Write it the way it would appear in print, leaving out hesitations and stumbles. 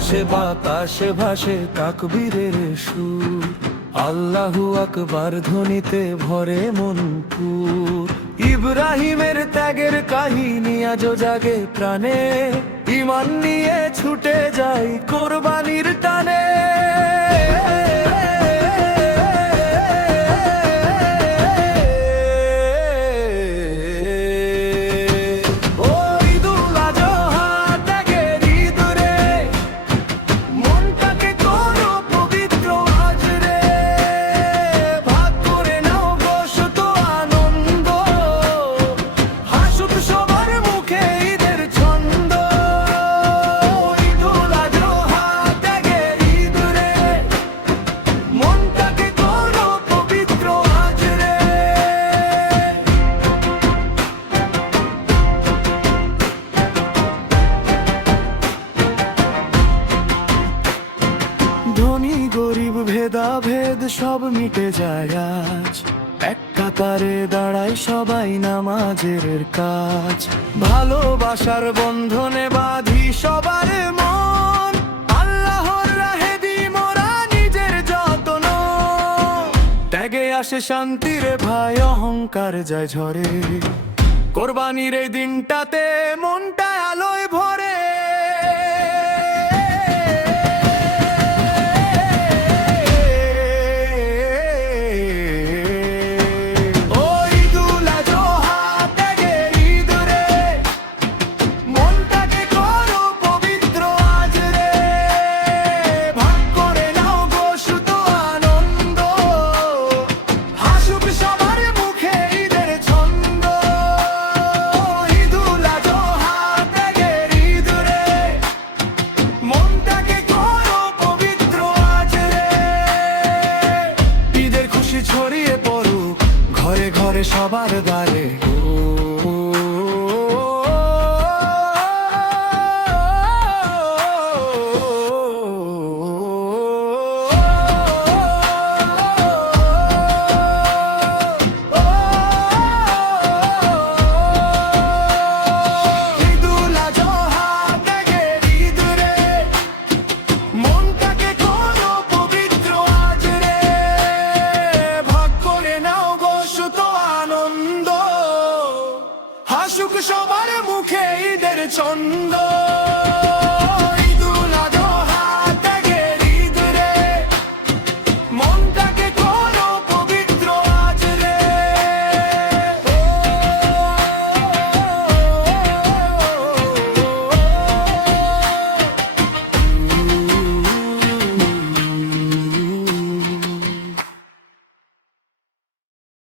আকাশে বাতাসে ভাসে তাকবীরের সুর, আল্লাহু আকবার ধ্বনিতে ভরে মন পুর। ইব্রাহিমের ত্যাগের কাহিনী আজও জাগে প্রাণে, ঈমান নিয়ে ছুটে যাই কোরবানির টানে। ধনী গরিব ভেদাভেদ সব মিটে যায় আজ, এক কাতারে দাঁড়ায় সবাই নামাজের কাজ। ভালোবাসার বন্ধনে বাঁধি সবার মন, আল্লাহর রাহে দি মোরা নিজের যত্ন। ত্যাগে আসে শান্তি রে ভাই, অহংকার যায় ঝরে, কোরবানির এই দিনটাতে মনটা আলোয় ভরে। ছড়িয়ে পড়ুক ঘরে ঘরে সবার দ্বারে, হাসুক সবার মুখে ঈদের ছন্দ।